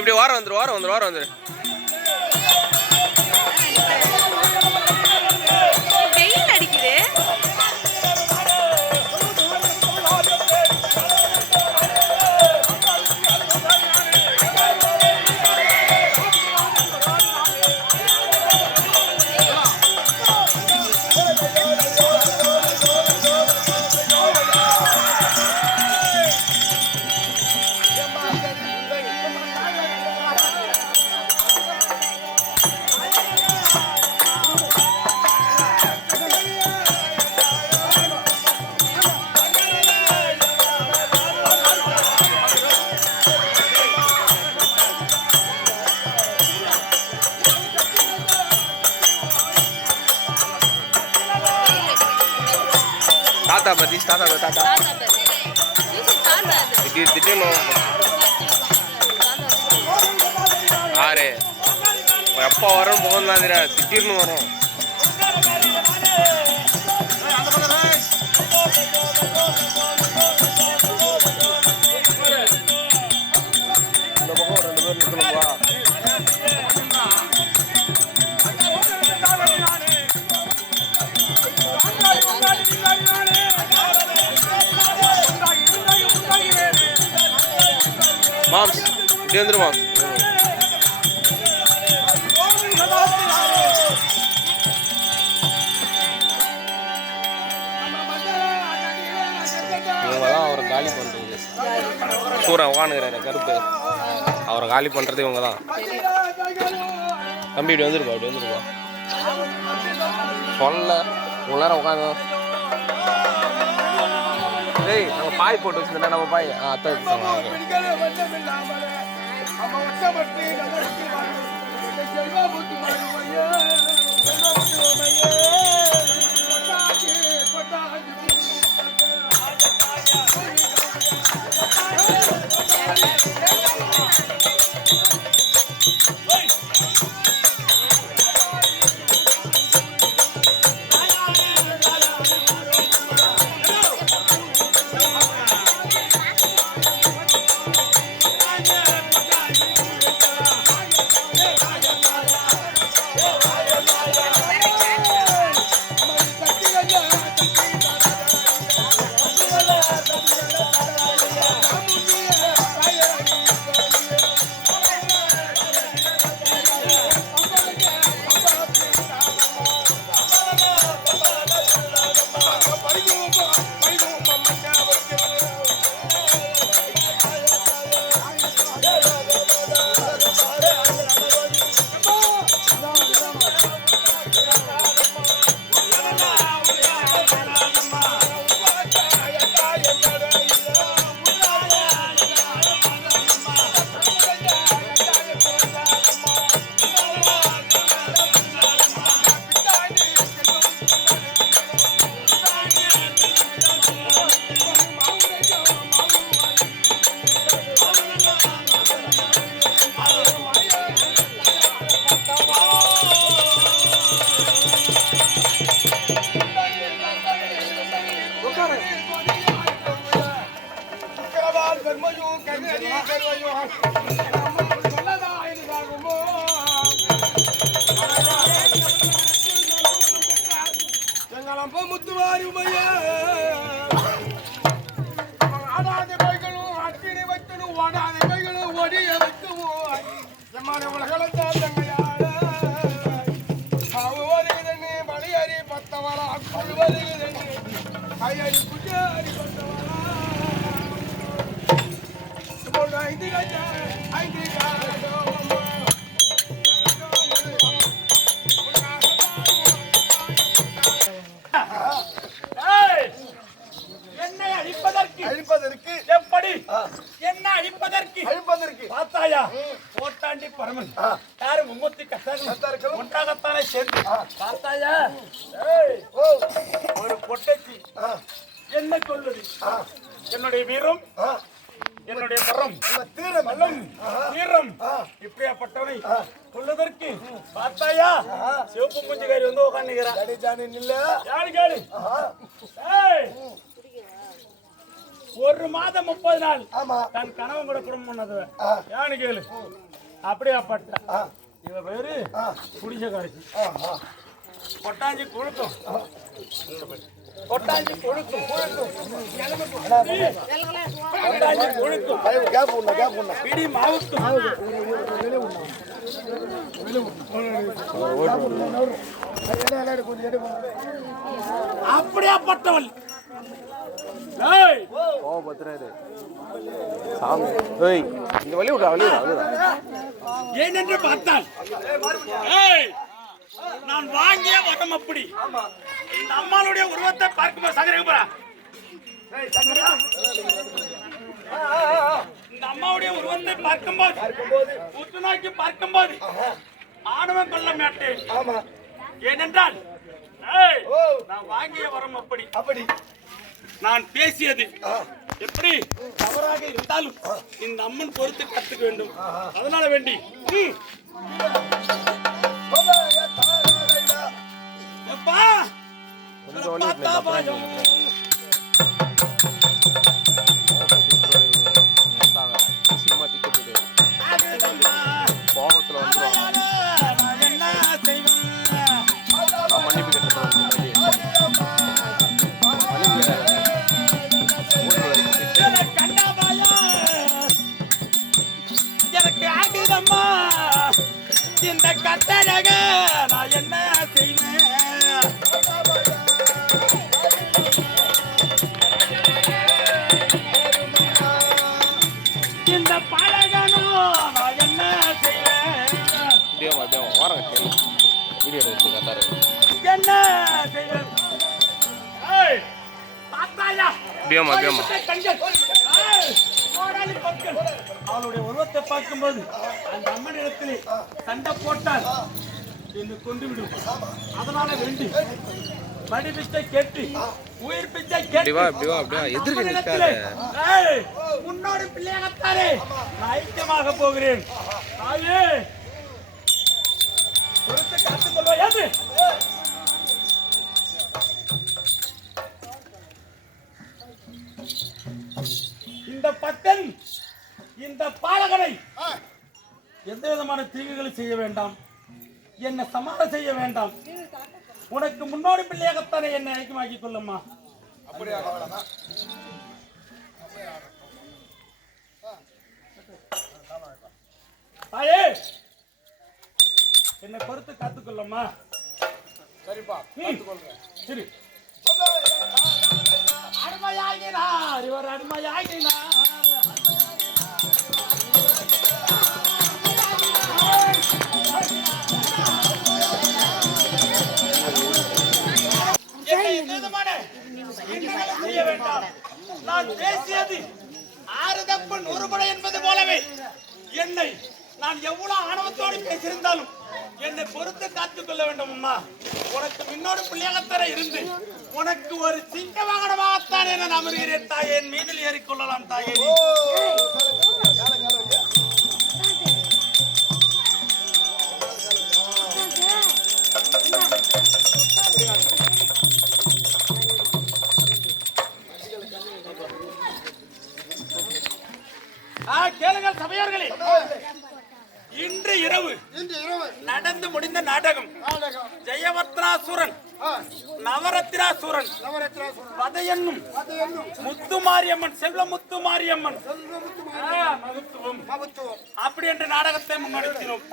இப்படி வாரம் வந்துரு வெயில் அடிக்குது. தாத்தா பத்தி திட்டணும் ஆறு எப்போ வரும் போகும் தான் திடீர்னு வரும். இந்த பக்கம் 2 பேர் நிற்கணும்பா. மாம்ஸ் இப்படி வந்துரு மாம்ஸ். இவங்க தான் அவரை காலி பண்ணுறது. சூரன் உட்காந்துக்கிறாரு கருப்பு, அவரை காலி பண்ணுறது இவங்க தான். தம்பி இப்படி வந்துருப்பா சொல்ல இவ்வளோ நேரம் உட்காந்து. ஏய் நம்ம பாய் போட்டு வச்சுருந்தா நம்ம பாய் அத்தை முத்துவாரி உமையா ஆடாத கைகளும் அட்டினை வைத்தனும் ஓடாத கைகளும் ஒடிய வைத்துவோம் எம்மான உலகளத்தால் தங்கையாட வருகிறனே மலையறி பத்தவரா கொள் வருகிறனே கையறி குஜாரி பத்தவரா ஐந்து கஜா ஐந்து அழிப்பதற்கு எப்படி என்ன அழிப்பதற்கு பார்த்தாயா கோட்டாண்டி பரமன் யாரு மும்மூர்த்தி கஷ்டம் ஒன்றாகத்தானே சேர்ந்து பார்த்தாயா ஒரு பொட்டைக்கு என்ன சொல்லுது என்னுடைய வீரம் என்னுடைய பரம் வீரம் இப்படியாப்பட்டவனை சொல்லுவதற்கு பார்த்தாயா சிவப்பு பூஞ்சிகாரி வந்து உட்காந்துக்கிறான் யாரு கேளு 1 மாதம் 30 நாள் ஆமா தன் கணவன் கூட குடும்பம் பண்ணது யானு கேளு அப்படியாப்பட்ட இவ பேரு குடிச காரிச்சு கொட்டாஞ்சி கொழுக்கும் கொட்டாஞ்சி கொழுக்கும் கொட்டாஞ்சி கொழுக்கும் பிடி மாவுக்கும் அப்படியாப்பட்டவள் இந்த வழி விடுறா வழி விடுறா ஏனென்று பார்த்தால் நான் வாங்கிய வரம் அப்படி இந்த அம்மாளுடைய உருவத்தை பார்க்கும்போது சங்கரா இந்த அம்மாவுடைய உருவத்தை பார்க்கும்போது உற்று நோக்கி பார்க்கும்போது ஆணவம் கொள்ள மாட்டேன் ஏனென்றால் நான் வாங்கிய வரம் அப்படி நான் பேசியது எப்படி தவறாக இருந்தாலும் இந்த அம்மன் பொறுத்து கத்துக்க வேண்டும் அதனால வேண்டி கோபத்துல வந்துருவாங்க மன்னிப்பு எனக்கு ஆகுதம்மா இந்த கட்டழக நான் என்ன செய்வேன் இந்த பழகனும் நான் என்ன செய்வேன் என்ன செய்வேன் அவளுடைய உருவத்தை பார்க்கும்போது அந்த அம்மனிடத்திலே சண்டை போட்டால் என்னை கொண்டு விடும் அதனால வேண்டி மடி பிச்சை கேட்டு உயிர் பிச்சை கேட்டு முன்னோடு பிள்ளையாகத்தாரே நான் ஐக்கியமாக போகிறேன் தாயே பொறுத்து காத்துக் கொள்வாயாது இந்த பக்தன் இந்த பாலகனை எந்த விதமான தீங்குகளை செய்ய வேண்டாம் என்னை சமாளம் செய்ய வேண்டாம் உனக்கு முன்னோடி பிள்ளையாகத்தானே என்னை ஐக்கியமாக்கி கொள்ளும்மா தாயே என்னை பொறுத்து காத்துக்கொள்ளும்மா சரிப்பா சரி அடிமையாகினார் இவர் அடிமையாகினார் செய்ய வேண்டாம் நான் பேசியது 6 தப்பு 100 படை என்பது போலவே என்னை நான் எவ்வளவு ஆணவத்தோடு பேசியிருந்தாலும் என்னை பொறுத்து காத்துக் கொள்ள வேண்டும் அம்மா உனக்கு முன்னோடு பிள்ளையாகத்தானே இருந்து உனக்கு ஒரு சிங்க வாகனமாகத்தான் என அமர்கிறேன் தாயே என் மீதில் ஏறிக்கொள்ளலாம் தாயே கேளுங்கள் சபையோர்களே இன்று இரவு நடந்து முடிந்த நாடகம் ஜெயவத்ராசுரன் நவரத்ராசுரன் வதையன்னும் முத்துமாரியம்மன் செல்வ முத்துமாரியம்மன் மகத்துவம் அப்படி என்ற நாடகத்தை முன்னெடுத்தினோம்